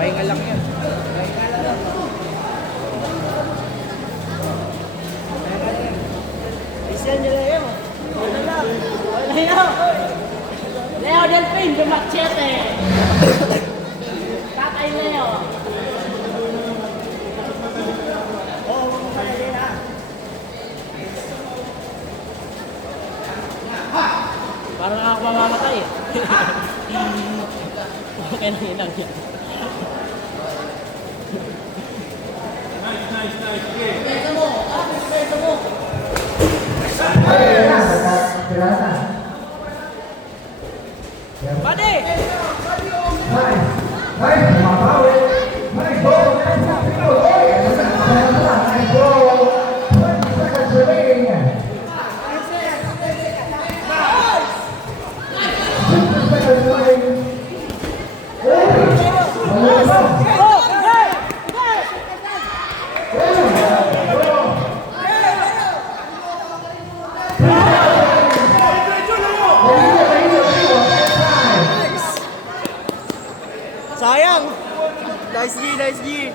Pahinga lang yan. Pahinga lang. Isa nyo Leo. Wala lang. Leo. Leo Delfin, Machete. Tatay Leo. Oo, magpapalali na. Parang ako mamamatay eh. Okay lang yun lang yan. Pesa mo! Pesa mo! Buddy! Sayang! Nice G, nice G!